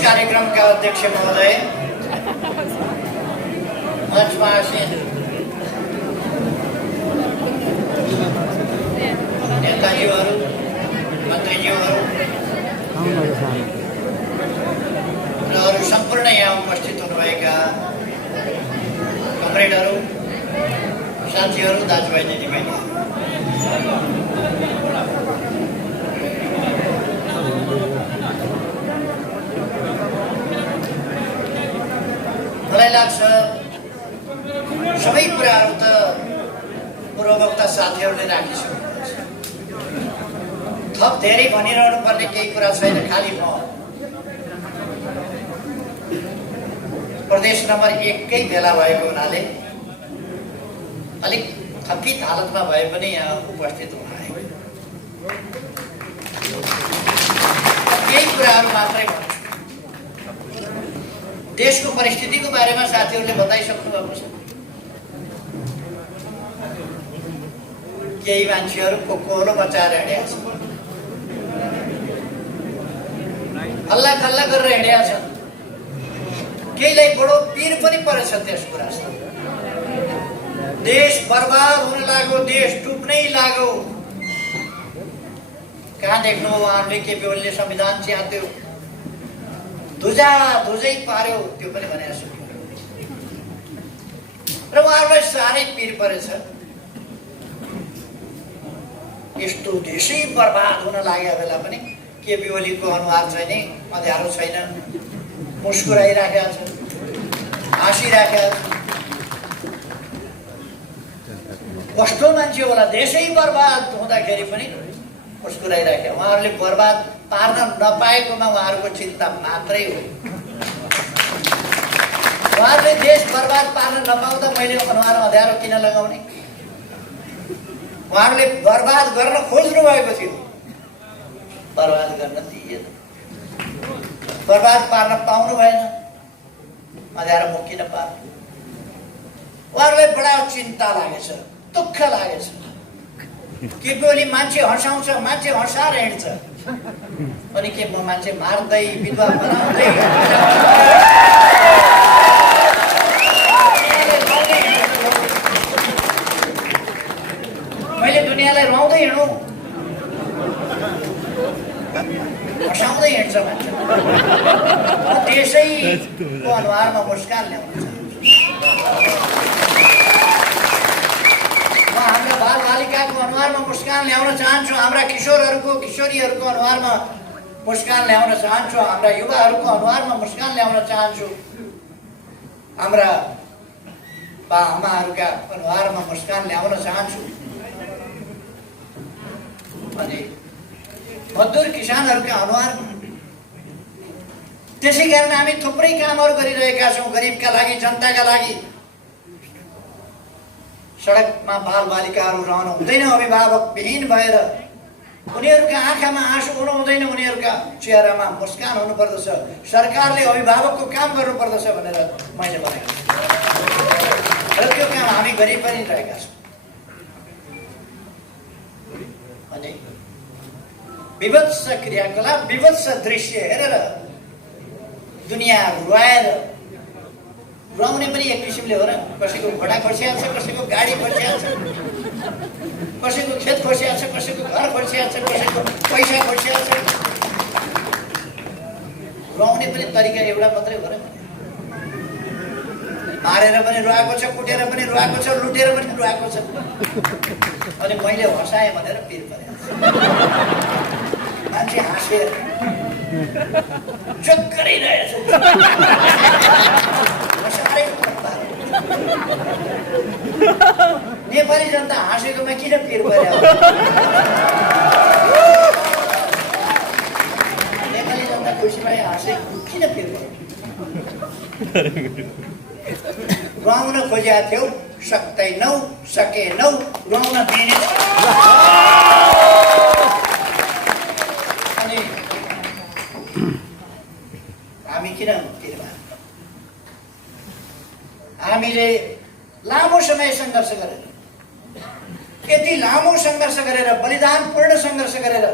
कार्यक्रम का अध्यक्ष महोदय, मंचमा आसीन नेताजीहरू, मन्त्रीज्यूहरू र अरू सम्पूर्ण यहाँ उपस्थित हुनुभएका कमरेडहरू, साथीहरू, दाजुभाइ दिदीबहिनी, मलाई लाग्छ सबै कुराहरू त पूर्ववक्ता साथीहरूले राखिसक्नुहुन्छ। थप धेरै भनिरहनु पर्ने केही कुरा छैन। खालि म प्रदेश नम्बर 1 कै भेला भएको हुनाले अलिक थकित हालतमा भए पनि यहाँ उपस्थित हुन आएको। केही कुराहरू मात्रै भन्छु। देशको परिस्थितिको बारेमा साथीहरूले बताइसक्नु भएको छ। केही मान्छेहरू कोलो बचाएर हिँडेका छन्, हल्ला खल्ला गरेर हिँडेका छन्। केहीलाई बडो पीर पनि परेछ त्यस कुरासँग। देश बर्बाद हुन लाग्यो, देश डुब्नै लाग्यो। कहाँ देख्नु उहाँहरूले केपी ओलीले संविधान च्यात्यो, धुजै पार्यो, त्यो पनि भनेर सुन्यो र उहाँहरूलाई साह्रै पीर परेछ। यस्तो देशै बर्बाद हुन लागेको बेला पनि केपी ओलीको अनुहार चाहिँ नि अँध्यारो छैन, मुस्कुराइराखेका छ, हाँसिराखेका छ। कस्तो मान्छे होला, देशै बर्बाद हुँदाखेरि पनि मुस्कुराइराखे। उहाँहरूले बर्बाद पार्न नपाएकोमा उहाँहरूको चिन्ता मात्रै हो। उहाँहरूले देश बर्बाद पार्न नपाउँदा मैले अनुहार अँध्यारो किन लगाउने? उहाँहरूले बर्बाद गर्न खोज्नु भएको थियो, बर्बाद गर्न दिएन। बर्बाद पार्न पाउनु भएन, अँध्यारो म किन पार्नु? उहाँहरूलाई बडा चिन्ता लागेछ, दुःख लागेछ। केपी ओली मान्छे हँसाउँछ, मान्छे हँसाएर हिँड्छ, अनि के म मान्छे मार्दै विधवा बनाउँदै मैले दुनियाँलाई रुवाउँदै हिँडौँ? हँसाउँदै हिँड्छ मान्छे। म देशैको अनुहारमा मुस्कान ल्याउन चाहन्छु। म हाम्रा बालबालिकाको अनुहारमा मुस्कान ल्याउन चाहन्छु। हाम्रा किशोरहरूको, किशोरीहरूको अनुहारमा मुस्कान ल्याउन चाहन्छु। हाम्रा युवाहरूको अनुहारमा मुस्कान ल्याउन चाहन्छु। हाम्रा बाआमाहरूका अनुहारमा मुस्कान ल्याउन चाहन्छु। अनि मजदुर किसानहरूका अनुहार। त्यसै कारण हामी थुप्रै कामहरू गरिरहेका छौँ गरिबका लागि, जनताका लागि। सडकमा बालबालिकाहरू रहन हुँदैन अभिभावक विहीन भएर। उनीहरूका आँखामा आँसु हुनु हुँदैन, उनीहरूका चेहरामा मुस्कान हुनुपर्दछ। सरकारले अभिभावकको काम गर्नुपर्दछ भनेर मैले भनेको छु र त्यो काम हामी गरि पनि रहेका छौँ। अनि विभत्स क्रियाकलाप, विभत्स दृश्य हेरेर दुनियाँ रुवाएर, रुवाउने पनि एक किसिमले हो र। कसैको घोडा खोसिया छ, कसैको गाडी खोसिया छ, कसैको खेत खोसिया छ, कसैको घर खोसिया छ, कसैको पैसा खोसिया छ। रुवाउने पनि तरिका एउटा मात्रै हो र। मारेर पनि रुवाएको छ, कुटेर पनि रुवाएको छ, लुटेर पनि रुवाएको छ। अनि मैले हँसाएँ भनेर पिर परेको छ। मान्छे हाँसेर चक्करै रहेछ। नेपाली जनता हाँसेकोमा किन पिर पर्यो? नेपाली जनता खुसी भए हाँसे किन पिर पर्यो? रुवाउन खोजेका थियौ, सक्दैनौ, सकेनौ, रुवाउन दिने। अनि हामी किन पिर भयो? हामीले लामो समय सङ्घर्ष गरेर, यति लामो सङ्घर्ष गरेर, बलिदानपूर्ण सङ्घर्ष गरेर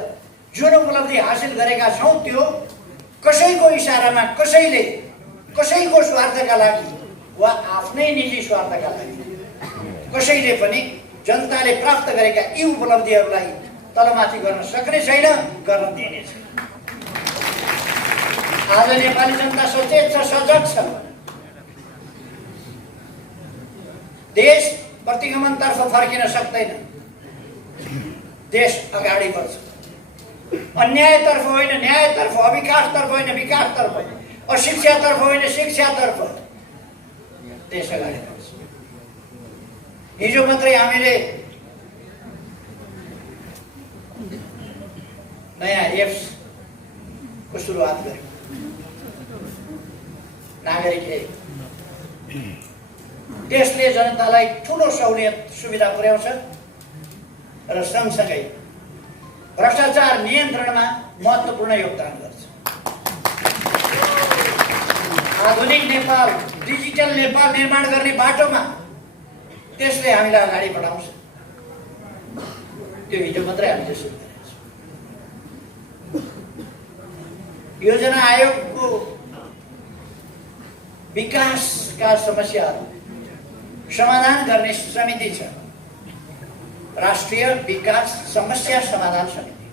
जुन उपलब्धि हासिल गरेका छौँ त्यो कसैको इशारामा कसैको स्वार्थका लागि वा आफ्नै निजी स्वार्थका लागि कसैले पनि जनताले प्राप्त गरेका यी उपलब्धिहरूलाई तलमाथि गर्न सक्ने छैन, गर्न दिने छैन। आज नेपाली जनता सचेत छ, सजग छ। देश प्रतिगमनतर्फ फर्किन सक्दैन, देश अगाडि बढ्छ। अन्यायतर्फ होइन न्यायतर्फ, अविकासतर्फ होइन विकासतर्फ, अशिक्षातर्फ होइन शिक्षातर्फ देश अगाडि बढ्छ। हिजो मात्रै हामीले नयाँ एप्स को सुरुवात गर्यौं। नागरिकले त्यसले जनतालाई ठूलो सहुलियत सुविधा पुर्याउँछ र सँगसँगै भ्रष्टाचार नियन्त्रणमा महत्त्वपूर्ण योगदान गर्छ। आधुनिक नेपाल, डिजिटल नेपाल निर्माण गर्ने बाटोमा त्यसले हामीलाई अगाडि बढाउँछ। त्यो हिजो मात्रै हामीले सुरु गरेका छौँ। योजना आयोगको विकासका समस्याहरू समाधान गर्ने समिति छ, राष्ट्रिय विकास समस्या समाधान समिति।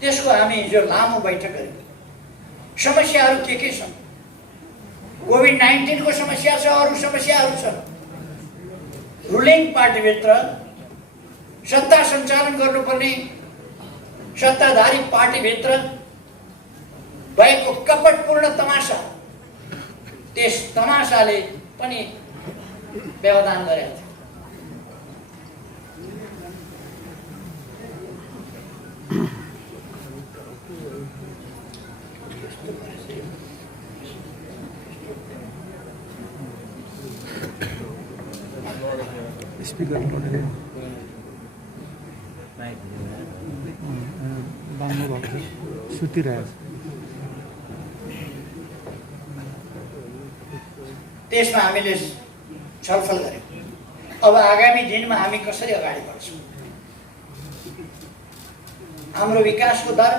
त्यसको हामी हिजो लामो बैठक गर्यौं। समस्याहरू के छन्? कोभिड-19 को समस्या छ, अरू समस्याहरू छन्। रुलिङ पार्टीभित्र सत्ता सञ्चालन गर्नुपर्ने सत्ताधारी पार्टीभित्र भएको कपटपूर्ण तमासा, त्यस तमासाले पनि व्यवधान गरेको थियो। स्पीकर बाँध्नु भएको छ, सुतिरहेको छ। त्यसमा हामीले छलफल गर्यौं। अब आगामी दिनमा हामी कसरी अगाडि बढ्छौँ? हाम्रो विकासको दर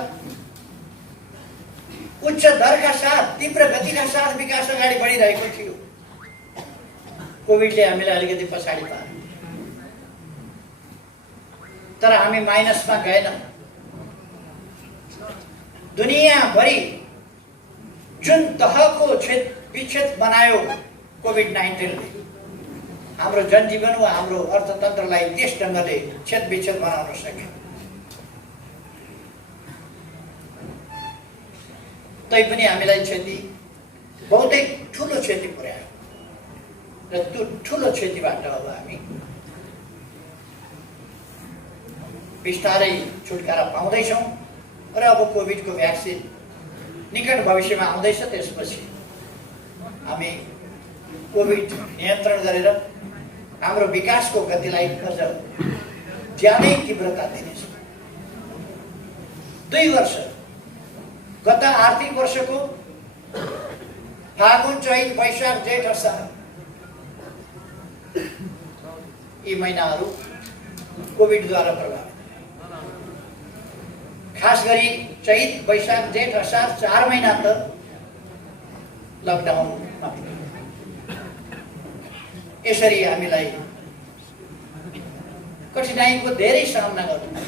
उच्च दरका साथ, तीव्र गतिका साथ विकास अगाडि बढिरहेको थियो। कोभिडले हामीलाई अलिकति पछाडि पार्यो, तर हामी माइनसमा गएनौँ। दुनियाँभरि जुन तहको विच्छेद बनायो कोभिड-19ले, हाम्रो जनजीवन वा हाम्रो अर्थतन्त्रलाई त्यस ढङ्गले छेद विच्छेद बनाउन सक्यो। तैपनि हामीलाई क्षति, बहुतै ठुलो क्षति पुर्यायो र त्यो ठुलो क्षतिबाट अब हामी बिस्तारै छुटकारा पाउँदैछौँ र अब कोभिडको भ्याक्सिन निकट भविष्यमा आउँदैछ। त्यसपछि हामी कोभिड नियन्त्रण गरेर हाम्रो विकासको गतिलाई अझ ज्यादै तीव्रता दिनेछौँ। 2 वर्ष, गत आर्थिक वर्षको फागुन, चैत, वैशाख, जेठ, असार यी महिनाहरू कोभिडद्वारा प्रभावित। खास गरी चैत, वैशाख, जेठ, असार 4 महिना त लकडाउनमा। यसरी हामीलाई कठिनाइको धेरै सामना गर्नु।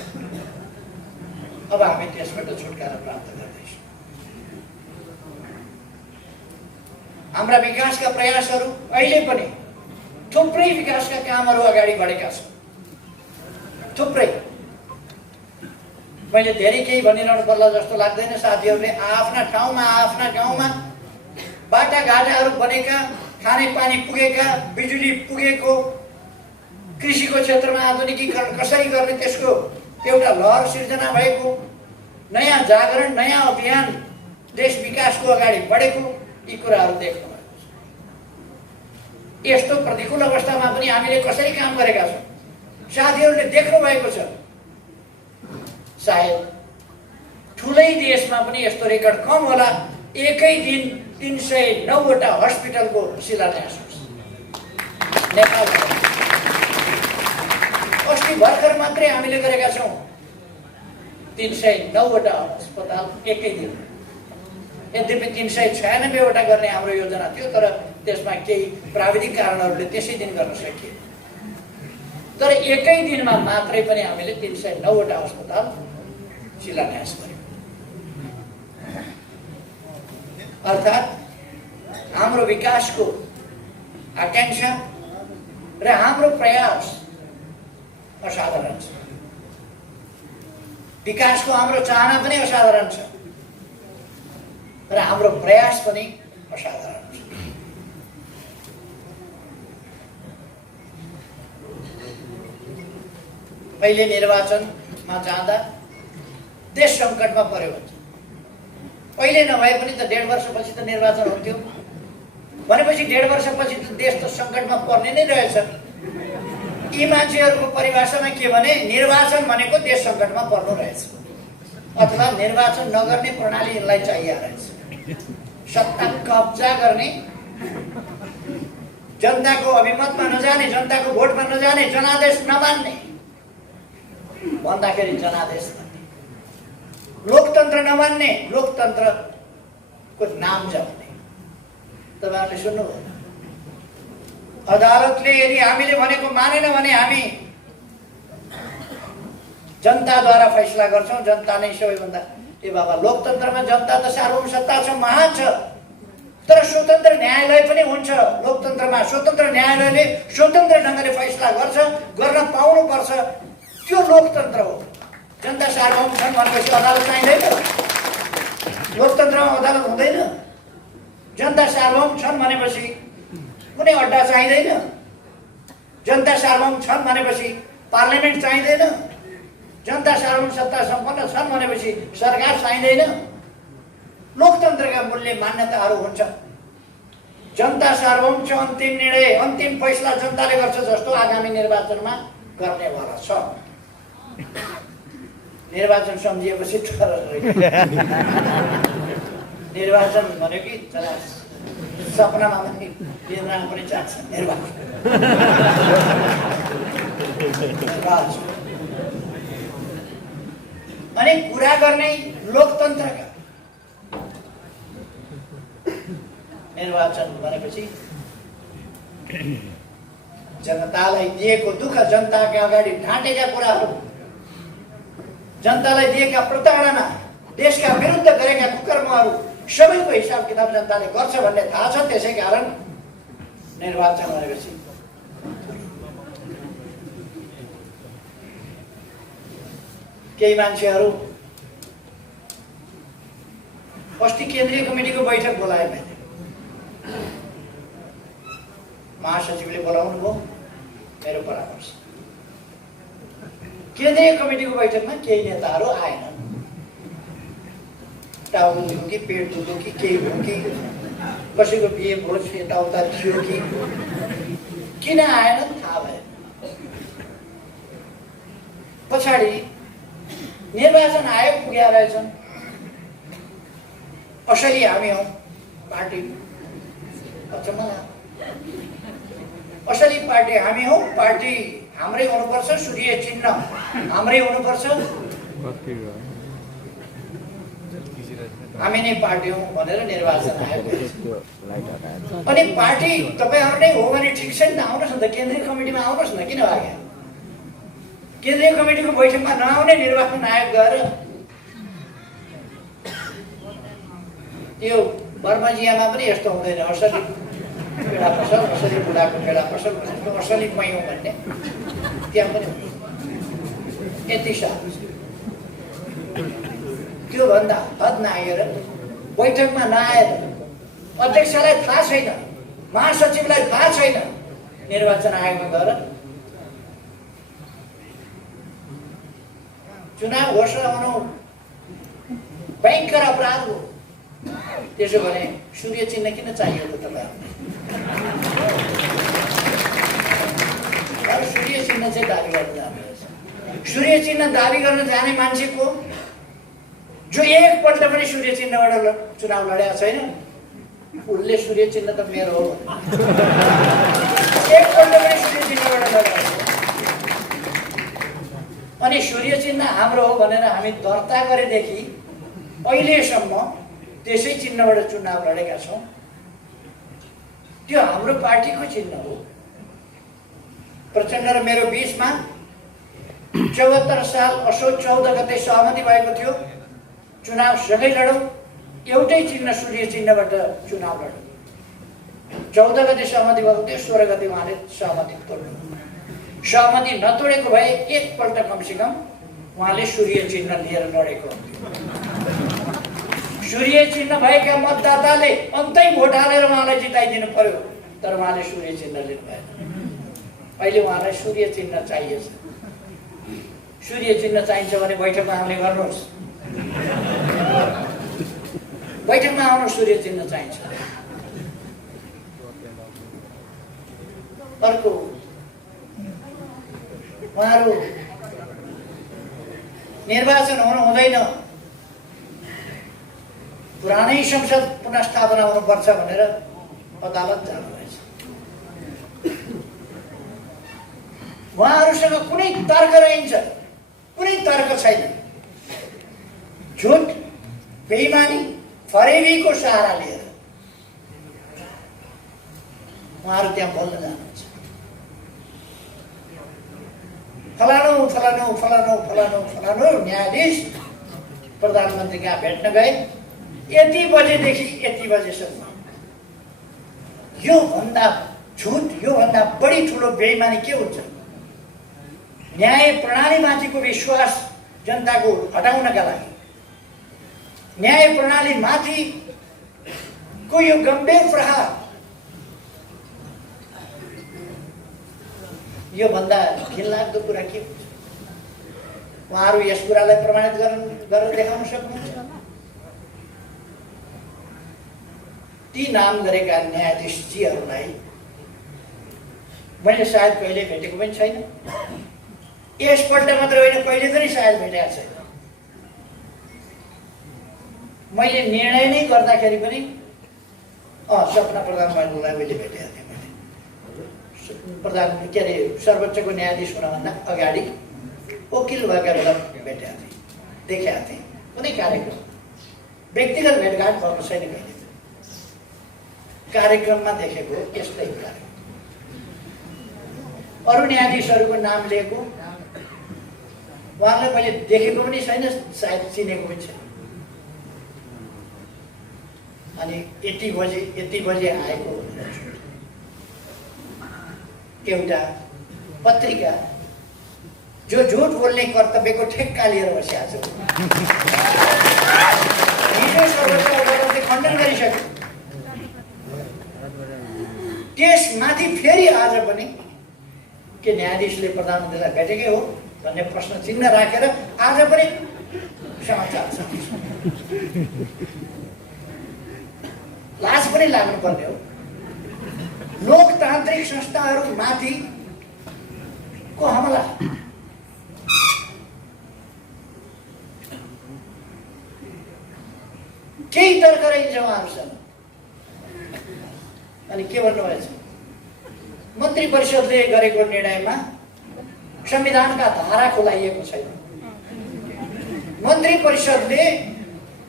अब हामी त्यसबाट छुटकारा प्राप्त गर्दैछौँ। हाम्रा विकासका प्रयासहरू अहिले पनि थुप्रै विकासका कामहरू अगाडि बढेका छन्। थुप्रै, मैले धेरै केही भनिरहनु पर्ला जस्तो लाग्दैन। साथीहरूले आफ्ना गाउँमा बाटाघाटाहरू बनेका, खानेपानी पुगेका, बिजुली पुगेको, कृषिको क्षेत्रमा आधुनिकीकरण कसरी गर्ने त्यसको एउटा लहर सिर्जना भएको, नयाँ जागरण, नयाँ अभियान, देश विकासको अगाडि बढेको, यी कुराहरू देख्नु भएको छ। यस्तो प्रतिकूल अवस्थामा पनि हामीले कसरी काम गरेका छौँ साथीहरूले देख्नु भएको छ। सायद ठुलै देशमा पनि यस्तो रेकर्ड कम होला। एकै दिन 309 वटा हस्पिटलको शिलान्यास हुन्छ नेपालमा। अस्ति भर्खर मात्रै हामीले गरेका छौँ 309 वटा अस्पताल एकै दिन। यद्यपि 396वटा गर्ने हाम्रो योजना थियो, तर त्यसमा केही प्राविधिक कारणहरूले त्यसै दिन गर्न सकिएन। तर एकै दिनमा मात्रै पनि हामीले 309वटा अस्पताल शिलान्यास गर्यौं। अर्थात् हाम्रो विकासको आकांक्षा र हाम्रो प्रयास असाधारण छ। विकासको हाम्रो चाहना पनि असाधारण छ र हाम्रो प्रयास पनि असाधारण छ। पहिले निर्वाचनमा जाँदा देश सङ्कटमा पर्यो भन्छ। पहिले नभए पनि त 1.5 वर्षपछि त निर्वाचन हुन्थ्यो भनेपछि 1.5 वर्षपछि त देश त सङ्कटमा पर्ने नै रहेछ। यी मान्छेहरूको परिभाषामा के भने निर्वाचन भनेको देश सङ्कटमा पर्नु रहेछ अथवा निर्वाचन नगर्ने प्रणाली यिनलाई चाहिएको रहेछ। सत्ता कब्जा गर्ने, जनताको अभिमतमा नजाने, जनताको भोटमा नजाने, जनादेश नमान्ने भन्दाखेरि जनादेश मान्ने, लोकतन्त्र नमान्ने, लोकतन्त्रको नाम जप्ने। तपाईहरुले सुन्नुभयो, अदालतले यदि हामीले भनेको मानेन भने हामी जनताद्वारा फैसला गर्छौं। जनता नै सबैभन्दा ए बाबा, लोकतन्त्रमा जनता त सार्वभौम सत्ता छ, महान छ, तर स्वतन्त्र न्यायालय पनि हुन्छ। लोकतन्त्रमा स्वतन्त्र न्यायालयले स्वतन्त्र ढङ्गले फैसला गर्छ, गर्न पाउनुपर्छ। त्यो लोकतन्त्र हो। जनता सार्वभौम छन् भनेपछि अदालत चाहिँदैन। लोकतन्त्रमा अदालत हुँदैन। जनता सार्वभौम छन् भनेपछि कुनै अड्डा चाहिँदैन। जनता सार्वभौम छन् भनेपछि पार्लियामेन्ट चाहिँदैन। जनता सार्वभौम सत्ता सम्पन्न छन् भनेपछि सरकार चाहिँदैन। लोकतन्त्रका मूल्य मान्यताहरू हुन्छ। जनता सार्वभौम छ, अन्तिम निर्णय, अन्तिम फैसला जनताले गर्छ जस्तो आगामी निर्वाचनमा गर्नेवाला छ। निर्वाचन सम्झिएपछि निर्वाचन भन्यो कि सपनामा पनि केन्द्रमा पनि जान्छ निर्वाचन। अनि कुरा गर्ने लोकतन्त्रका निर्वाचन भनेपछि जनतालाई दिएको दुःख, जनताका अगाडि ढाँटेका कुराहरू, जनतालाई दिएका प्रताडना, देशका विरुद्ध गरेका कुकर्महरू सबैको हिसाब किताब जनताले गर्छ भन्ने थाहा छ। त्यसै कारण निर्वाचन भनेपछि केही मान्छेहरू अस्ति केन्द्रीय कमिटीको बैठक बोलाए मैले, महासचिवले बोलाउनु भयो, मेरो परामर्श। केन्द्रीय कमिटीको बैठकमा केही नेताहरू आएनन्। टाउको दुख्यो कि पेट दुख्यो कि केही भयो कि कसैको बिहे भोज यताउता थियो कि किन आएनन् थाहा भएन। पछाडि निर्वाचन आयोग पुगेका रहेछन्। असली हामी हौ पार्टी, अचम्म लाग्यो। असली पार्टी हामी हौ, पार्टी हाम्रै हुनुपर्छ, सूर्य चिन्ह हाम्रै हुनुपर्छ, हामी नै पार्टी हौ भनेर निर्वाचन आयोग। अनि पार्टी तपाईहरु नै हो भने ठिक छ नि, आउनुहोस् न त केन्द्रीय कमिटीमा आउनुहोस् न। किन भाग्यो? केन्द्रीय कमिटीको बैठकमा नआउने निर्वाचन आयोग गएर त्यो बर्माजियामा पनि यस्तो हुँदैन। असली पेडा पसल, असली बुढाको पेडा पसल भनेको असली मै हो भन्ने त्यहाँ पनि यति साह्रो। त्यो भन्दा हद नआएर, बैठकमा नआएर, अध्यक्षलाई थाहा छैन, महासचिवलाई थाहा छैन, निर्वाचन आयोगमा गएर चुनाव घोषणा हुनु भयङ्कर अपराध हो। त्यसो भने सूर्य चिन्ह किन चाहियो त तपाईँहरूलाई? सूर्य चिन्ह चाहिँ दाबी गर्न जाने। सूर्य चिन्ह दाबी गर्न जाने मान्छेको जो एकपल्ट पनि सूर्य चिन्हबाट चुनाव लडेको छैन, उसले सूर्य चिन्ह त मेरो हो। एकपल्ट पनि सूर्य चिन्हबाट लडेको। अनि सूर्य चिन्ह हाम्रो हो भनेर हामी दर्ता गरेदेखि अहिलेसम्म त्यसै चिन्हबाट चुनाव लडेका छौँ। त्यो हाम्रो पार्टीको चिन्ह हो। प्रचण्ड र मेरो बीचमा 74 साल असोज 14 गते सहमति भएको थियो, चुनाव सँगै लडौँ, एउटै चिन्ह सूर्य चिन्हबाट चुनाव लडौँ। 14 गते सहमति भएको थियो, 16 गते उहाँले सहमति तोड्नु। सहमति नतोडेको भए एकपल्ट कमसेकम उहाँले सूर्य चिन्ह लिएर लडेको हुन्थ्यो। सूर्य चिन्ह भएका मतदाताले अन्तै भोट हालेर उहाँलाई जिताइदिनु पर्यो, तर उहाँले सूर्य चिन्ह लिनु भएन। अहिले उहाँलाई सूर्य चिन्ह चाहिएछ। सूर्य चिन्ह चाहिन्छ भने बैठकमा आउने गर्नुहोस्, बैठकमा आउनु, सूर्य चिन्ह चाहिन्छ। अर्को उहाँहरू निर्वाचन हुनु हुँदैन, पुरानै संसद पुनस्थापना हुनुपर्छ भनेर अदालत जानुभएछ। उहाँहरूसँग कुनै तर्क रहन्छ, कुनै तर्क छैन। झुट, बेइमानी, फरेबीको सहारा लिएर उहाँहरू त्यहाँ बोल्न जानुहुन्छ। फलानु फलानु फलानु फलानु फलानु न्यायाधीश प्रधानमन्त्री कहाँ भेट्न गए, यति बजेदेखि यति बजेसम्म। यो भन्दा झुट, यो भन्दा बढी ठुलो बेइमानी के हुन्छ? न्याय प्रणालीमाथिको विश्वास जनताको हटाउनका लागि, न्याय प्रणालीमाथिको यो गम्भीर प्रहार, यो भन्दा घिनलाग्दो कुरा के हुन्छ? उहाँहरू यस कुरालाई प्रमाणित गरेर देखाउन सक्नुहुन्छ? ती नाम गरेका न्यायाधीशजीहरूलाई मैले सायद कहिले भेटेको पनि छैन। यसपल्ट मात्र होइन, कहिले पनि सायद भेटेको छैन। मैले निर्णय नै गर्दाखेरि पनि सपना प्रधानमन्त्रीलाई मैले भेटेको थिएँ। मैले प्रधान के अरे सर्वोच्चको न्यायाधीश हुनभन्दा अगाडि वकिल भएका बेला भेटेका थिएँ, देखेका थिएँ। कुनै कार्यक्रम, व्यक्तिगत भेटघाट भएको छैन कहिले। कार्यक्रममा देखेको यस्तै कार्यक्रम। अरू न्यायाधीशहरूको नाम लिएको उहाँलाई मैले देखेको पनि छैन, सायद चिनेको पनि छैन। अनि यति बजे आएको एउटा पत्रिका जो झुट बोल्ने कर्तव्यको ठेक्का लिएर बसिरहेको छ। हिजो सर्वोच्च अदालतले खण्डन गरिसक्यो। त्यसमाथि फेरि आज पनि के न्यायाधीशले प्रधानमन्त्रीलाई भेटेकै हो भन्ने प्रश्न चिन्ह राखेर आज पनि समाचार छ। लाज पनि लाग्नुपर्ने हो। लोकतान्त्रिक संस्थाहरूमाथि को हमला, केही तर्क रहन्छ उहाँहरूसँग। अनि के भन्नुभएछ? मन्त्री परिषदले गरेको निर्णयमा संविधानका धारा खुलाइएको छैन। मन्त्री परिषदले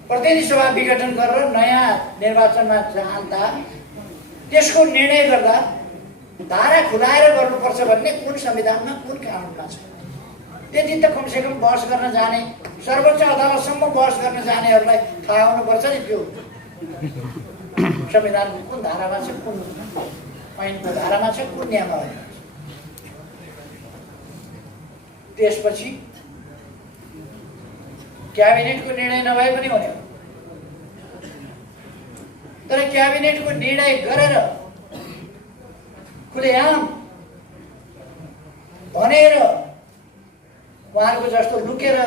प्रतिनिधि सभा विघटन गरेर नयाँ निर्वाचनमा जाँदा त्यसको निर्णय गर्दा धारा खुलाएर गर्नुपर्छ भन्ने कुन संविधानमा, कुन कानुनमा छ? त्यति त कमसेकम बहस गर्न जाने, सर्वोच्च अदालतसम्म बहस गर्न जानेहरूलाई थाहा हुनुपर्छ नि त्यो संविधानको कुन धारामा छ, कुन ऐनको धारामा छ, कुन नियमावलीमा छ। त्यसपछि क्याबिनेटको निर्णय नभए पनि हुने हो, तर क्याबिनेटको निर्णय गरेर खुलेआम भनेर उहाँहरूको जस्तो लुकेर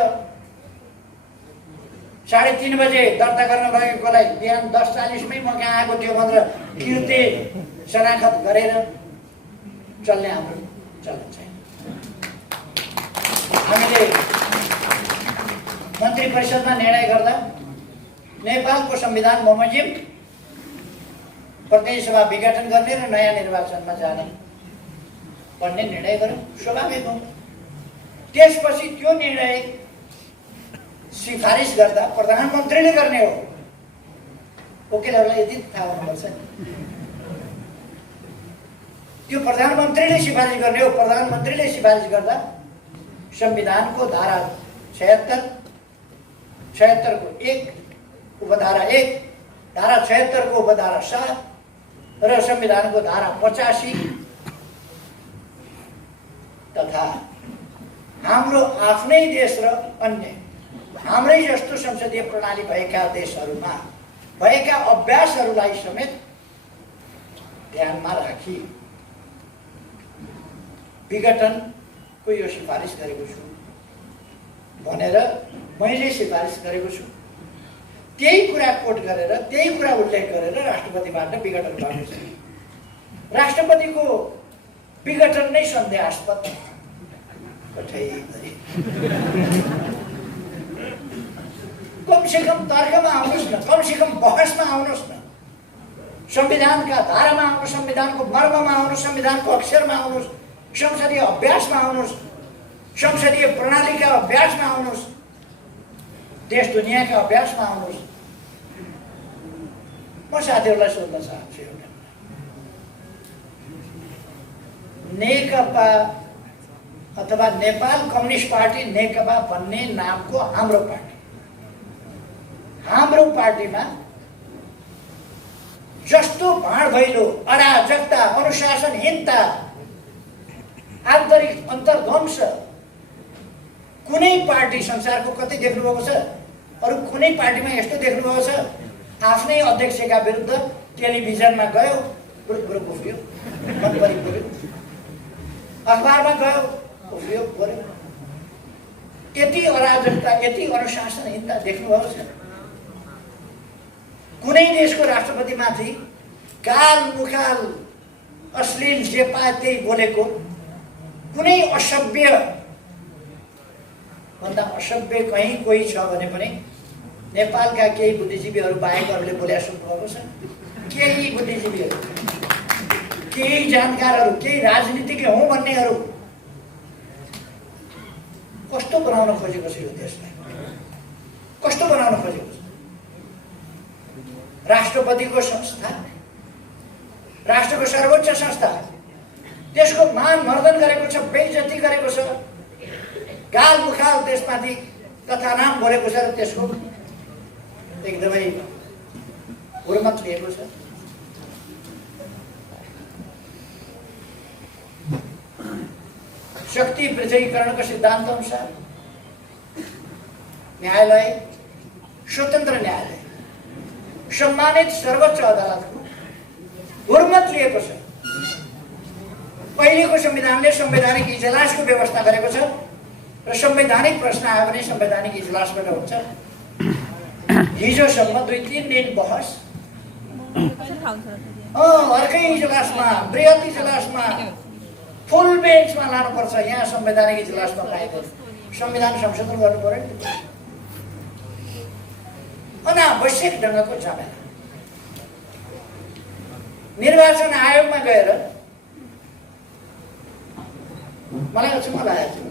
3:30 बजे दर्ता गर्न लगेकोलाई बिहान 10:40मै म कहाँ आएको थियो भनेर फिर्ते शनाखत गरेर चल्ने हाम्रो चलन छैन। हामीले मन्त्री परिषदमा निर्णय गर्दा नेपालको संविधान बमोजिम प्रतिनिधि सभा विघटन गर्ने र नयाँ निर्वाचनमा जाने भन्ने निर्णय गर्यो, स्वाभाविक हो। त्यसपछि त्यो निर्णय सिफारिस गर्दा प्रधानमन्त्रीले गर्ने हो, वकिलहरूलाई यति थाहा हुनुपर्छ त्यो प्रधानमन्त्रीले सिफारिस गर्ने हो। प्रधानमन्त्रीले सिफारिस गर्दा संविधानको धारा 76 को 1 उपधारा 1, धारा 76 को उपधारा 7 र संविधानको धारा 85 तथा हाम्रो आफ्नै देश र अन्य हाम्रै जस्तो संसदीय प्रणाली भएका देशहरूमा भएका अभ्यासहरूलाई समेत ध्यानमा राखी विघटनको यो सिफारिस गरेको छु भनेर मैले सिफारिस गरेको छु। त्यही कुरा कोट गरेर त्यही कुरा उल्लेख गरेर राष्ट्रपतिबाट विघटन भएको छ। राष्ट्रपतिको विघटन नै सन्देहास्पद कमसेकम तर्कमा आउनुहोस् न, कमसेकम बहसमा आउनुहोस् न, संविधानका धारामा आउनुहोस्, संविधानको मर्ममा आउनुहोस्, संविधानको अक्षरमा आउनुहोस्, संसदीय अभ्यासमा आउनुहोस्, संसदीय प्रणालीका अभ्यासमा आउनुहोस्, देश दुनियाँका अभ्यासमा आउनुहोस्। म साथीहरूलाई सोध्न चाहन्छु एउटा, नेकपा अथवा नेपाल कम्युनिस्ट पार्टी नेकपा भन्ने नामको हाम्रो पार्टीमा जस्तो भाँडभैलो, अराजकता, अनुशासनहीनता, आन्तरिक अन्तर्ध्वंस कुनै पार्टी संसारको कतै देख्नुभएको छ? अरू कुनै पार्टीमा यस्तो देख्नुभएको छ? आफ्नै अध्यक्षका विरुद्ध टेलिभिजनमा गयो, बुरुक उफ्रियो, मनपरी बोल्यो, अखबारमा गयो, उफ्रियो, बोल्यो। यति अराजकता, यति अनुशासनहीनता देख्नुभएको छ? कुनै देशको राष्ट्रपतिमाथि गाल मुखाल अश्लील जे पाए त्यही बोलेको, कुनै असभ्य भन्दा असभ्य कहीँ कोही छ भने पनि नेपालका केही बुद्धिजीवीहरू बाहेक अरूले बोल्या सुन्नुभएको छ? केही बुद्धिजीवीहरू, केही जानकारहरू, केही राजनीतिज्ञ हौँ भन्नेहरू कस्तो बनाउन खोजेको छ यो देशलाई? कस्तो बनाउन खोजेको छ? राष्ट्रपतिको संस्था, राष्ट्रको सर्वोच्च संस्था, त्यसको मान मर्दन गरेको छ, बेइज्जती गरेको छ, गाल मुखाल त्यसमाथि तथा नाम बोलेको छ र त्यसको एकदमै हुर्मत लिएको छ। शक्ति पृथकीकरणको सिद्धान्त अनुसार न्यायालय स्वतन्त्र न्यायालय, सम्मानित सर्वोच्च अदालतको हुर्मत लिएको छ। पहिलेको संविधानले संवैधानिक इजलासको व्यवस्था गरेको छ र संवैधानिक प्रश्न आयो भने संवैधानिक इजलासबाट हुन्छ। हिजोसम्म 2-3 दिन बहस अर्कै इजलासमा, बृहत इजलासमा, फुल बेन्चमा लानुपर्छ। यहाँ संवैधानिक इजलासमा पाएको संविधान संशोधन गर्नु पर्यो नि। अनावश्यक ढङ्गको झमेला। निर्वाचन आयोगमा गएर मलाई अचम्म लागेको थियो,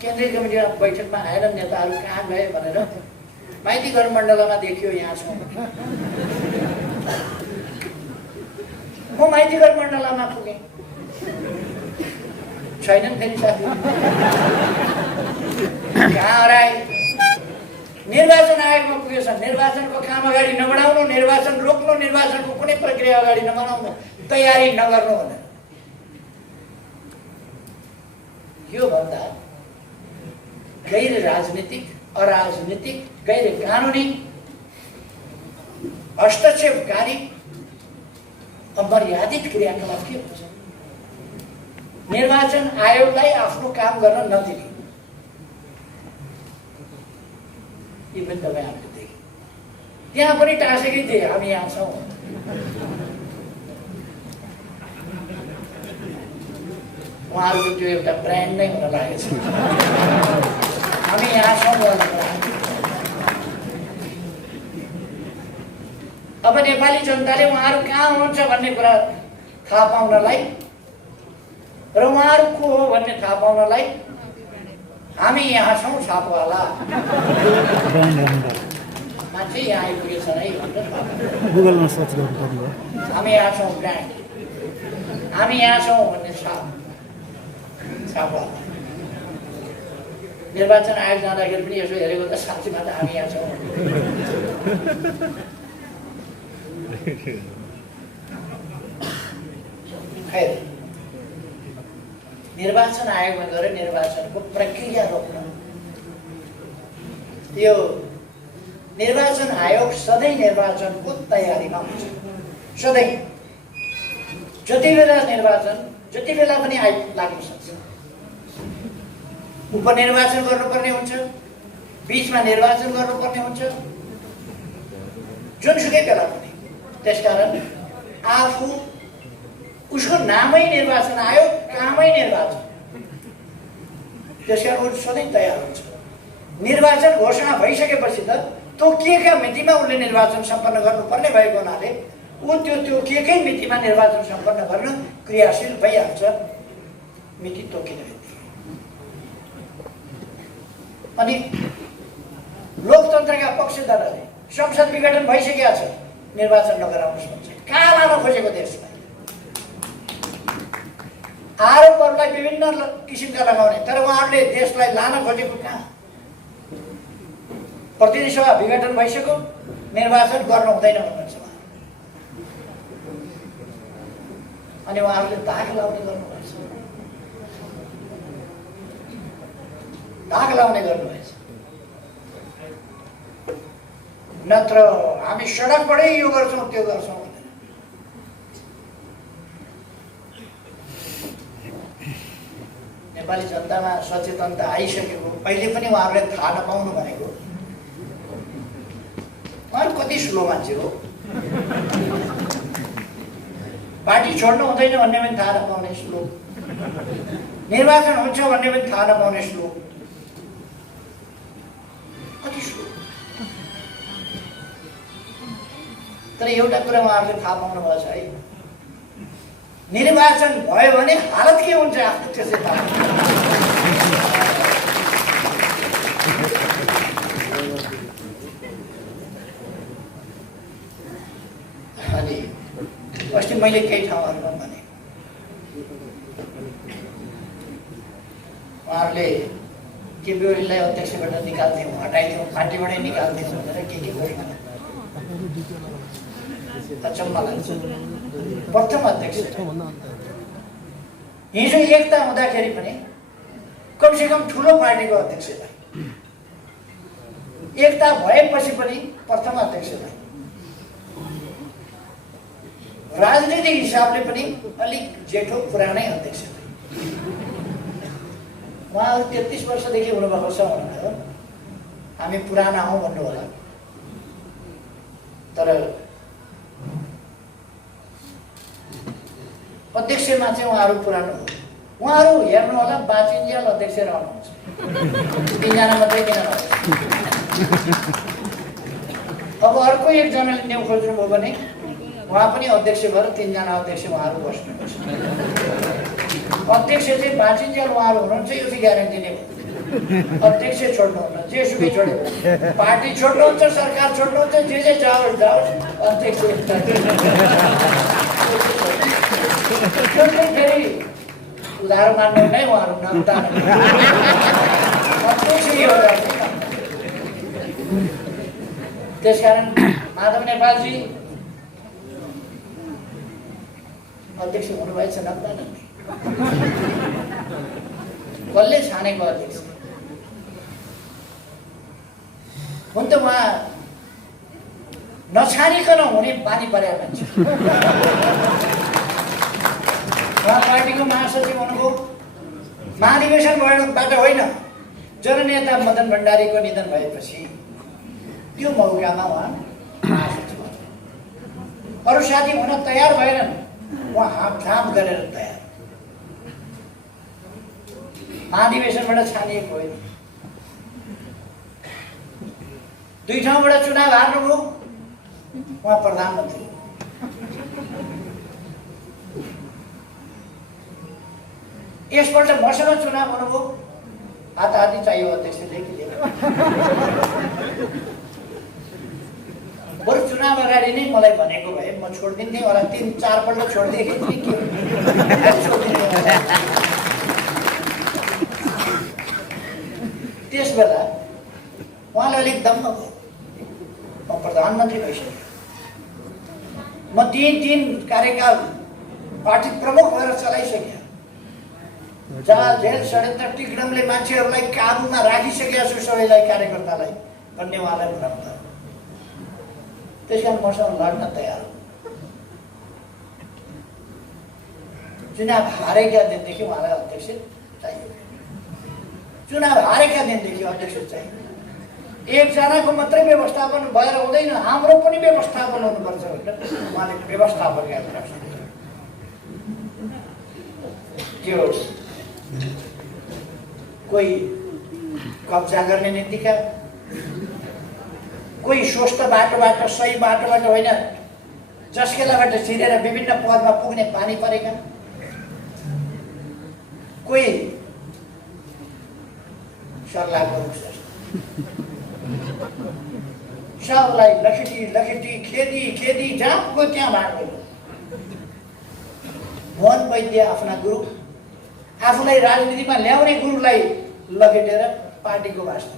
केन्द्रीय कमिटीमा बैठकमा आएर नेताहरू कहाँ गए भनेर माइती घर मण्डलमा देखियो यहाँ छौँ। म माइती घर मण्डलमा पुगेँ, छैनन् फेरि साथी। कहाँ हराए? निर्वाचन आयोगमा पुगेछ। निर्वाचनको काम अगाडि नबढाउनु, निर्वाचन रोक्नु, निर्वाचनको कुनै प्रक्रिया अगाडि नबढाउनु, तयारी नगर्नु भनेर। यो भन्दा गैर राजनीतिक, अराजनीतिक, गैर कानुनी, हस्तक्षेपकारी, अमर्यादित क्रियाकलाप के हुन्छ? निर्वाचन आयोगलाई आफ्नो काम गर्न नदिने। यी पनि तपाईँ हामीले देख्यो। त्यहाँ पनि टाँसेकै थिए, हामी यहाँ छौँ। उहाँहरूको त्यो एउटा ब्रान्ड नै हुन लागेको छ, हामी यहाँ छौँ। अब नेपाली जनताले उहाँहरू कहाँ हुनुहुन्छ भन्ने कुरा थाहा पाउनलाई र उहाँहरू को हो भन्ने थाहा पाउनलाई हामी यहाँ छौँ। छापवाला मान्छे यहाँ आइपुगेछन् है भनेर गुगलमा सर्च गर्नुपर्ने भयो। हामी यहाँ छौँ ब्रान्ड, हामी यहाँ छौँ भन्ने छाप निर्वाचन आयोग जाँदाखेरि पनि यसो हेरेको त साँच्चीमा त हामी यहाँ छौँ। खैर निर्वाचन आयोगमा गएर निर्वाचनको प्रक्रिया रोक्न, यो निर्वाचन आयोग सधैँ निर्वाचनको तयारीमा हुन्छ। सधैँ जति बेला निर्वाचन जति बेला पनि लाग्न सक्छ। उपनिर्वाचन गर्नुपर्ने हुन्छ, बिचमा निर्वाचन गर्नुपर्ने हुन्छ, जुनसुकै बेला पनि। त्यसकारण आफू उसको नामै निर्वाचन आयोग, कामै निर्वाचन, त्यसकारण ऊ सधैँ तयार हुन्छ। निर्वाचन घोषणा भइसकेपछि त तोकिएका मितिमा उसले निर्वाचन सम्पन्न गर्नुपर्ने भएको हुनाले ऊ त्यो तोकिएकै मितिमा निर्वाचन सम्पन्न गर्न क्रियाशील भइहाल्छ। मिति तोकिँदैन। अनि लोकतन्त्रका पक्षधरले संसद विघटन भइसकेका छ, निर्वाचन नगराउनुहोस् भन्छ। कहाँ लान खोजेको देशलाई? आरोपहरूलाई विभिन्न किसिमका लगाउने, तर उहाँहरूले देशलाई लान खोजेको कहाँ? प्रतिनिधि सभा विघटन भइसक्यो, निर्वाचन गर्नु हुँदैन भन्नुहुन्छ उहाँ। अनि उहाँहरूले दाग लाउने गर्नुभएछ, दाग लाउने गर्नुभएछ। नत्र हामी सडकबाटै यो गर्छौँ त्यो गर्छौँ भनेर। नेपाली जनतामा सचेतनता आइसकेको, पहिले पनि उहाँहरूले थाहा नपाउनु भनेको। उहाँहरू कति स्लो मान्छे हो। पार्टी छोड्नु हुँदैन भन्ने पनि थाहा नपाउने स्लो, निर्वाचन हुन्छ भन्ने पनि थाहा नपाउने स्लो, कति स्लो। तर एउटा कुरा उहाँहरूले थाहा पाउनु भएको छ है, निर्वाचन भयो भने हालत के हुन्छ आफ्नो त्यसै थाहा। अनि अस्ति मैले केही ठाउँहरूमा भने उहाँहरूले केपी ओलीलाई अध्यक्षबाट निकाल्थ्यौँ, हटाइदिउँ, पार्टीबाटै निकाल्थ्यौँ भनेर के घोषणा अचम्म लाग्छ। प्रथम अध्यक्ष हिजो एकता हुँदाखेरि पनि कमसेकम ठुलो पार्टीको अध्यक्षलाई, एकता भएपछि पनि प्रथम अध्यक्षलाई, राजनीतिक हिसाबले पनि अलिक जेठो पुरानै अध्यक्षलाई। उहाँहरू 33 वर्षदेखि हुनुभएको छ भन्नुभयो, हामी पुराना हौँ भन्नु होला। तर अध्यक्षमा चाहिँ उहाँहरू पुरानो हो। उहाँहरू हेर्नु होला बाचिन्जेल अध्यक्ष रहनुहुन्छ, 3 जना मात्रै किन रहन्छ। अब अर्को एकजनाले न्यु खोज्नुभयो भने उहाँ पनि अध्यक्ष भएर 3 जना अध्यक्ष उहाँहरू बस्नुहुन्छ। अध्यक्ष चाहिँ बाचिन्जेल उहाँहरू हुनुहुन्छ, यो चाहिँ ग्यारेन्टी नै हो। अध्यक्ष छोड्नुहुन्न, जेसुकै छोड्यो, पार्टी छोड्नुहुन्छ, सरकार छोड्नुहुन्छ, जे जाओस् जाओस्, अध्यक्ष फेरि उधारो मान्नु नै उहाँहरू नउदारो अध्यक्ष यो। त्यसकारण माधव नेपालजी अध्यक्ष हुनुभएछ नब्दान, कसले छानेको अध्यक्ष हुन त? उहाँ नछानिकन हुने पानी परे मान्छे। उहाँ पार्टीको महासचिव हुनुभयो, महाधिवेशनबाट होइन, जननेता मदन भण्डारीको निधन भएपछि त्यो मौकामा उहाँ महासचिव हुनुभयो। अरू साथी हुन तयार भएनन्, उहाँ हामझाम गरेर तयार। महाधिवेशनबाट छानिएको होइन, 2 ठाउँबाट चुनाव हार्नुभयो, उहाँ प्रधानमन्त्री। यसपल्ट मसँग चुनाव हुनुभयो, हाताहाती चाहियो अध्यक्षले कि बरु चुनाव अगाडि नै मलाई भनेको भए म छोडिदिन्थेँ होला, 3-4 पल्ट छोडिदिएकै थिएँ के त्यस बेला उहाँले अलिक दम्म भयो, म प्रधानमन्त्री भइसकेँ, म 3 कार्यकाल पार्टी प्रमुख भएर चलाइसकेँ, जाल जेल षड्यन्त्र टिकडमले मान्छेहरूलाई काबुमा राखिसकेका छु, सबैलाई कार्यकर्तालाई भन्ने उहाँलाई भ्रम भयो। त्यस कारण मसँग लड्न तयार हो। चुनाव हारेका दिनदेखि उहाँलाई अध्यक्ष चाहियो, चुनाव हारेका दिनदेखि अध्यक्ष चाहियो। एकजनाको मात्रै व्यवस्थापन भएर हुँदैन, हाम्रो पनि व्यवस्थापन हुनुपर्छ भनेर उहाँले व्यवस्थापनका कुरा सुन्यो। त्यो कोही कब्जा गर्ने नीतिका, कोही स्वस्थ बाटोबाट, सही बाटोबाट होइन, जसकेलाबाट छिरेर विभिन्न पदमा पुग्ने पानी परेका, कोही सर्लाको रूप सबलाई लखेटी खेदी जहाँ पुग्यो त्यहाँ भाग गयो। मोहन वैद्य आफ्ना गुरु, आफूलाई राजनीतिमा ल्याउने गुरुलाई लखेटेर पार्टीको भाषण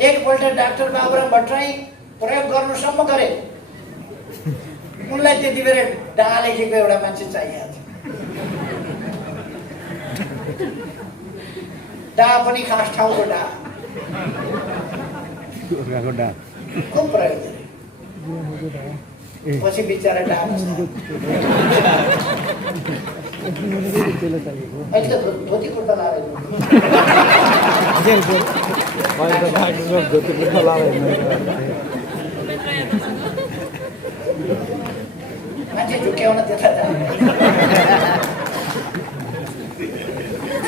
एकपल्ट डाक्टर बाबुराम भट्टराई प्रयोग गर्नुसम्म गरे, उनलाई त्यति बेला डा लेखेको एउटा मान्छे चाहिएको थियो। डा पनि खास ठाउँको डा खुब प्रयोग गरे, पछि बिचरा डा अहिले त धोती कुर्ता लाएर मान्छे झुक्याउन त्यता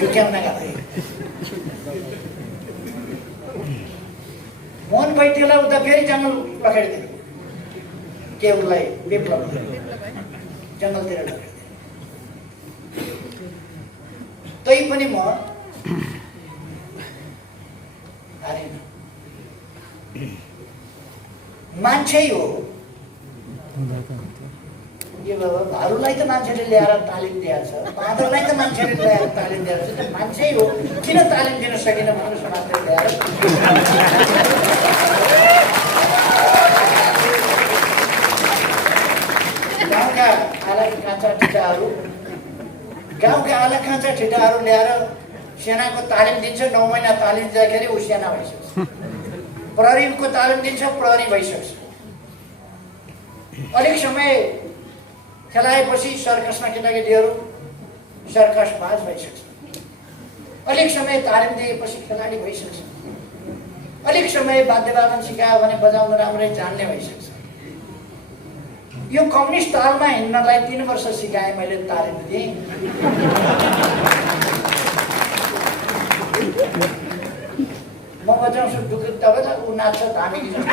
झुक्याउन गए। मोहन वैद्यलाई उता फेरि जङ्गल लखेडिदिनु, के उसलाई विप्लव जङ्गलतिर लखेडिदिनु। तै पनि म हारिन, मान्छे हो। यो भारूलाई त मान्छेले ल्याएर तालिम दिएको छ, बाँदरलाई त मान्छेले ल्याएर तालिम दिएको छ, त मान्छे हो, किन तालिम दिन सकिन भनेर समाजले ल्याएर गाउँका आला काँचा ठिटाहरू ल्याएर सेनाको तालिम दिन्छ, 9 महिना तालिम दिँदाखेरि ऊ सेना भइसक्छ। प्रहरीको तालिम दिन्छ, प्रहरी भइसक्छ। अलिक समय खेलाएपछि सर्कसमा केटाकेटीहरू सर्कस बाज भइसक्छ। अलिक समय तालिम दिएपछि खेलाडी भइसक्छ। अलिक समय वाद्यवादन सिकायो भने बजाउन राम्रै जान्ने भइसक्छ। यो कम्युनिस्ट तालमा हिँड्नलाई 3 वर्ष सिकाएँ मैले, तालिम दिएँ। म बजाउँछु डुक तब त ऊ नाच्छ धामी जस्तो।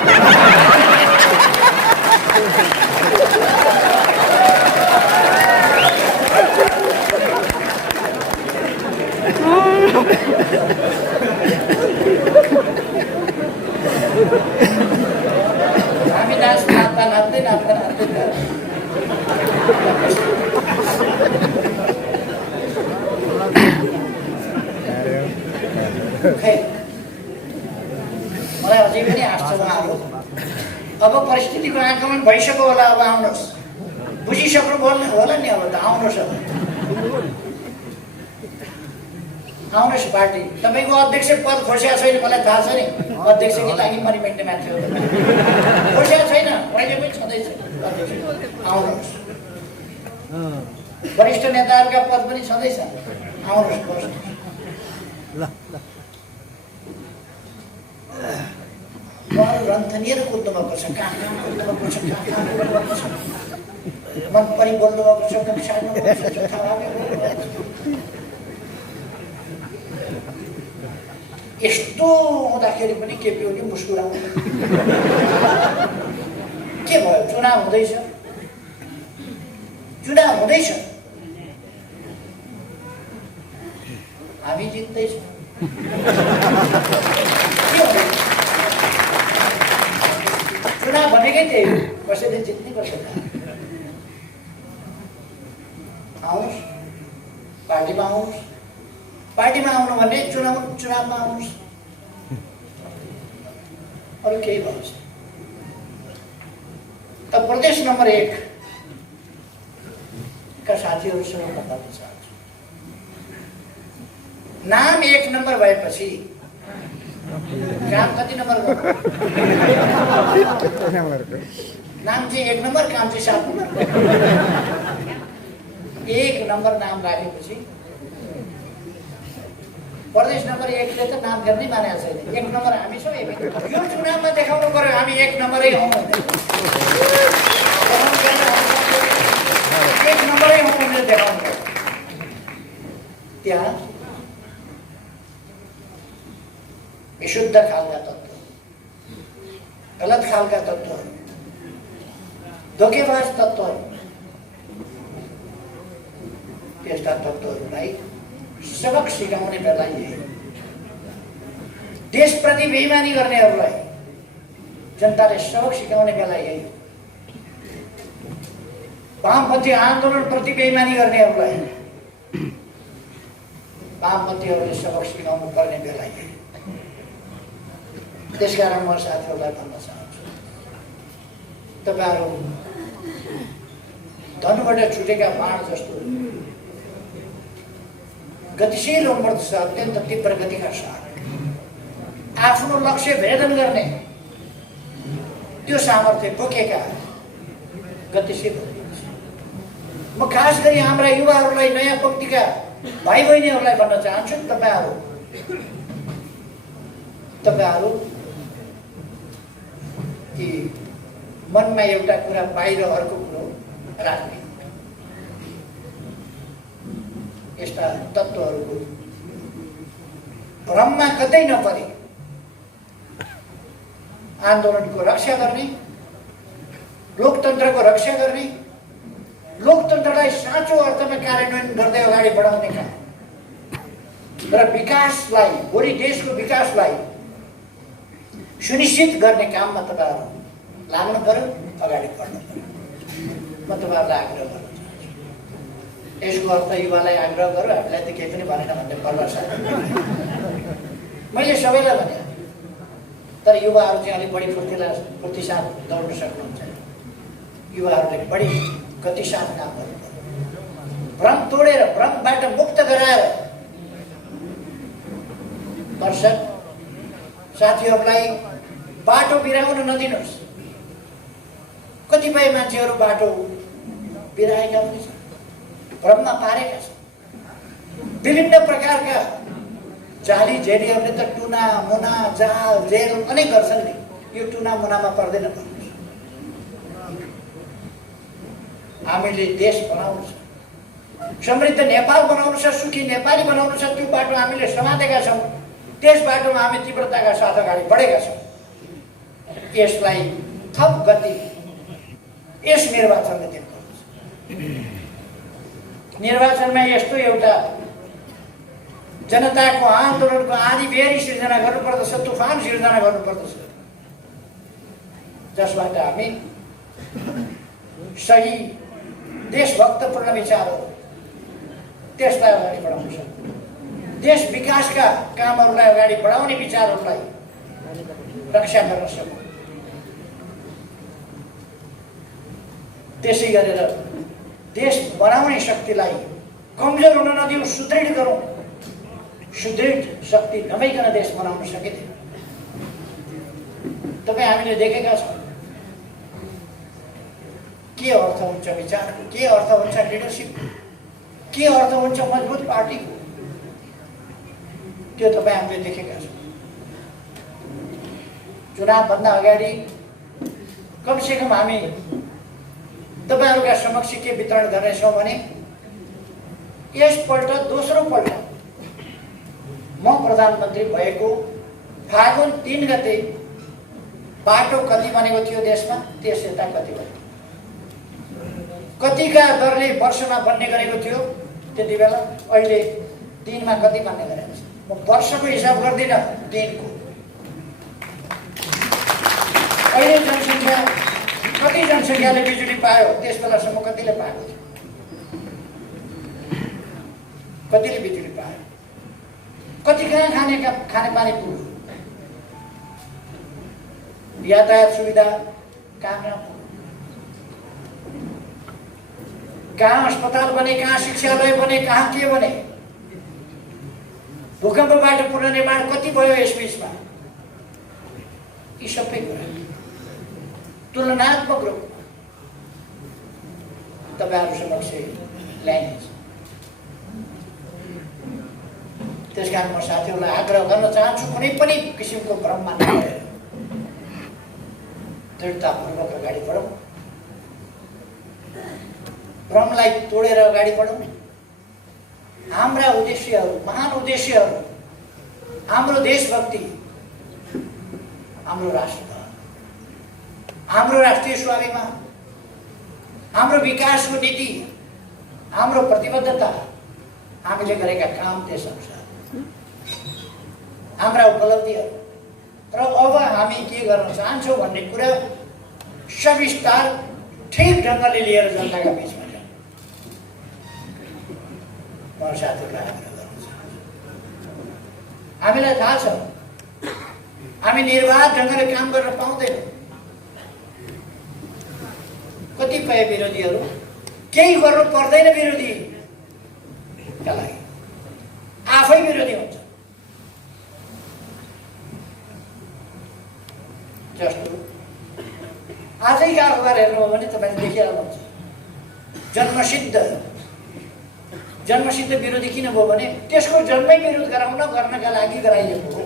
हामी नाच्दै मलाई अझै पनि आश्चर्य आयो। अब परिस्थितिको आक्रमण भइसक्यो होला, अब आउनुहोस्, बुझिसक्नु होला नि, अब त आउनुहोस्, अब आउनुहोस् पार्टी। तपाईँको अध्यक्ष पद खोसेको छैन, मलाई थाहा छ नि, अध्यक्षकै लागि मरिमेट्ने मान्छे हो, खोसेको छैन, कहिले पनि छँदैछ अध्यक्ष। आउनुहोस्, वरिष्ठ नेताहरूका पद पनि छँदैछ, आउनुहोस्, बस्नुहोस्। उहाँहरू रन्थनिएर कुद्नुभएको छ, कहाँ कुद्नुभएको छ, कहाँ कुद्नुभएको छ, मन परि बोल्नुभएको छ, यस्तो हुँदाखेरि पनि केपी ओली मुस्कुराउनु। के भयो? चुनाव हुँदैछ, चुनाव हुँदैछ, हामी जित्दैछौँ। चुनाव भनेकै त्यही हो, कसैले जित्नै पर्छ। आउनुहोस्, पार्टीमा आउनुहोस्, पार्टीमा आउनु भने चुनावमा आउनुहोस्, अरू केही भन्छ। त प्रदेश नम्बर 1 का साथीहरूसँग म भन्न चाहन्छु, नाम 1 नम्बर भएपछि काम कति नम्बर गर्नु? नाम चाहिँ 1 नम्बर, काम चाहिँ 7 नम्बर। 1 नम्बर नाम राखेपछि प्रदेश नम्बर 1 ले त नाम गर्नै मानेको छैन। 1 नम्बर हामी छौँ। यो चुनावमा देखाउनु पर्यो हामी 1 नम्बरै हौँ। 1 नम्बरै हौँ भनेर देखाउनु पर्यो। त्यहाँ विशुद्ध खालका तत्त्व, गलत खालका तत्त्वहरू, धोकेबाज तत्त्वहरू, त्यस्ता तत्त्वहरूलाई सबक सिकाउने बेला यही। देशप्रति बेइमानी गर्नेहरूलाई जनताले सबक सिकाउने बेला यही। वामपन्थी आन्दोलनप्रति बेइमानी गर्नेहरूलाई वामपन्थीहरूले सबक सिकाउनु पर्ने बेला यही। त्यसकारण म साथीहरूलाई भन्न चाहन्छु, तपाईँहरू धनुबाट छुटेका बाण जस्तो गतिशील उम्र छ, अत्यन्त तीव्र गतिका साथ आफ्नो लक्ष्य भेदन गर्ने त्यो सामर्थ्य बोकेका गतिशील हुनुहुन्छ। म खास गरी हाम्रा युवाहरूलाई, नयाँ पक्तिका भाइ बहिनीहरूलाई भन्न चाहन्छु, तपाईँहरू कि मनमा एउटा कुरा बाहिर अर्को कुरो राख्ने यस्ता तत्त्वहरूको भ्रममा कतै नपरे आन्दोलनको रक्षा गर्ने, लोकतन्त्रको रक्षा गर्ने, लोकतन्त्रलाई साँचो अर्थमा कार्यान्वयन गर्दै अगाडि बढाउने काम र विकासलाई, भोलि देशको विकासलाई सुनिश्चित गर्ने काममा तपाईँहरू लाग्नु पर्यो, अगाडि बढ्नु पर्यो। म तपाईँहरूलाई आग्रह गर्न चाहन्छु। यसको अर्थ युवालाई आग्रह गरौँ, हामीलाई त केही पनि भनेन भन्ने पर्ला छ। मैले सबैलाई भने, तर युवाहरू चाहिँ अलिक बढी फुर्तीसाथ दौड्न सक्नुहुन्छ। युवाहरूले बढी गतिसाथ काम गर्नु पर्यो। भ्रम तोडेर, भ्रमबाट मुक्त गराएर दर्शक साथीहरूलाई बाटो बिराउन नदिनुहोस्। कतिपय मान्छेहरू बाटो बिराएका पनि छन्, भ्रममा पारेका छन्। विभिन्न प्रकारका जाली जेलीहरूले त टुना मुना जाल जेल अनेक गर्छन् नि। यो टुना मुनामा पर्दैन। हामीले देश बनाउनु छ, समृद्ध नेपाल बनाउनु छ, सुखी नेपाली बनाउनु छ। त्यो बाटो हामीले समातेका छौँ। त्यस बाटोमा हामी तीव्रताका साथ अगाडि बढेका छौँ। यसलाई थप गति यस निर्वाचनले दिनुपर्छ। निर्वाचनमा यस्तो एउटा जनताको आन्दोलनको आँधी बेरी सिर्जना गर्नुपर्दछ, तुफान सिर्जना गर्नुपर्दछ, जसबाट हामी सही देशभक्तपूर्ण विचारहरू त्यसलाई अगाडि बढाउन सक्छौँ। देश विकासका कामहरूलाई अगाडि बढाउने विचारहरूलाई रक्षा गर्न सक्छौँ। त्यसै गरेर देश बनाउने शक्तिलाई कमजोर हुन नदिउँ, सुदृढ गरौँ। सुदृढ शक्ति नभइकन देश बनाउन सकिँदैन। तपाईँ हामीले देखेका छौँ के अर्थ हुन्छ विचारको, के अर्थ हुन्छ लिडरसिपको, के अर्थ हुन्छ मजबुत पार्टीको। त्यो तपाईँ हामीले देखेका छौँ। चुनावभन्दा अगाडि कमसेकम हामी तपाईँहरूका समक्ष के वितरण गर्नेछौँ भने यसपल्ट दोस्रो पल्ट म प्रधानमन्त्री भएको फागुन 3 गते बाटो कति बनेको थियो देशमा, त्यस यता कति बन्यो, कतिका दरले वर्षमा बन्ने गरेको थियो त्यति बेला, अहिले दिनमा कति बन्ने गरेको छ। म म वर्षको हिसाब गर्दिनँ, दिनको। अहिले जनसङ्ख्या कति जनसङ्ख्याले बिजुली पायो त्यस बेलासम्म कतिले पाएको थियो? कतिले बिजुली पायो? कति कहाँ खानेपानी पुग्यो? यातायात सुविधा कहाँ पुग्यो? कहाँ अस्पताल बने, कहाँ शिक्षालय बने, कहाँ के बने? भूकम्पबाट पुनर्निर्माण कति भयो यस बिचमा? यी सबै कुरा तुलनात्मक रूपमा तपाईहरु समक्ष ल्याइनेछ। त्यसकारण म साथीहरूलाई आग्रह गर्न चाहन्छु, कुनै पनि किसिमको भ्रममा नभएर दृढतापूर्वक अगाडि बढौँ, भ्रमलाई तोडेर अगाडि बढौँ। हाम्रा उद्देश्यहरू, महान उद्देश्यहरू, हाम्रो देशभक्ति, हाम्रो राष्ट्र, हाम्रो राष्ट्रिय स्वाभिमान, हाम्रो विकासको नीति, हाम्रो प्रतिबद्धता, हामीले गरेका काम त्यसअनुसार, हाम्रा उपलब्धिहरू र अब हामी के गर्न चाहन्छौँ भन्ने कुरा सविस्तार ठिक ढङ्गले लिएर जनताका बिचमा जाउँ। म साथीहरूलाई आग्रह गर्न चाहन्छु, हामीलाई थाहा छ हामी निर्वाध ढङ्गले काम गर्न पाउँदैनौँ। कतिपय विरोधीहरू केही गर्नु पर्दैन विरोधीका लागि, आफै विरोधी हुन्छ। जस्तो आजैका अखबार हेर्नुभयो भने तपाईँले देखिहाल्नुहुन्छ, जन्मसिद्ध विरोधी किन भयो भने त्यसको जन्मै विरोध गर्नका लागि गराइएको हो।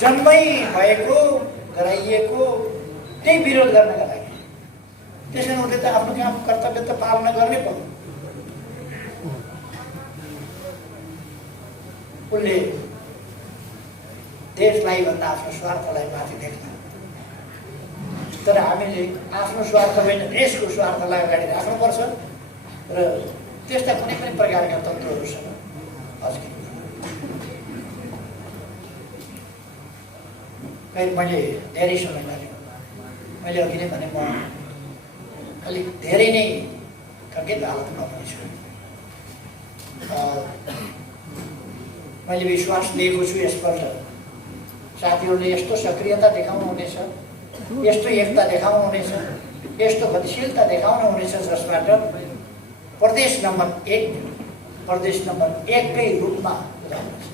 जन्मै भएको गराइएको त्यही विरोध गर्नका लागि। त्यसैले उसले त आफ्नो काम कर्तव्य त पालना गर्नै पर्यो। उसले देशलाई भन्दा आफ्नो स्वार्थलाई माथि देख्छ। तर हामीले आफ्नो स्वार्थ होइन देशको स्वार्थलाई अगाडि राख्नुपर्छ र त्यस्ता कुनै पनि प्रकारका तन्त्रहरूसँग अझै मैले धेरै समय लाग्यो। मैले अघि नै भने म अलिक धेरै नै खङ्गित हालतमा पनि छु। मैले विश्वास लिएको छु यसपल्ट साथीहरूले यस्तो सक्रियता देखाउनुहुनेछ, यस्तो एकता देखाउनुहुनेछ, यस्तो गतिशीलता देखाउनुहुनेछ जसबाट प्रदेश नम्बर 1 कै रूपमा जानुहोस्।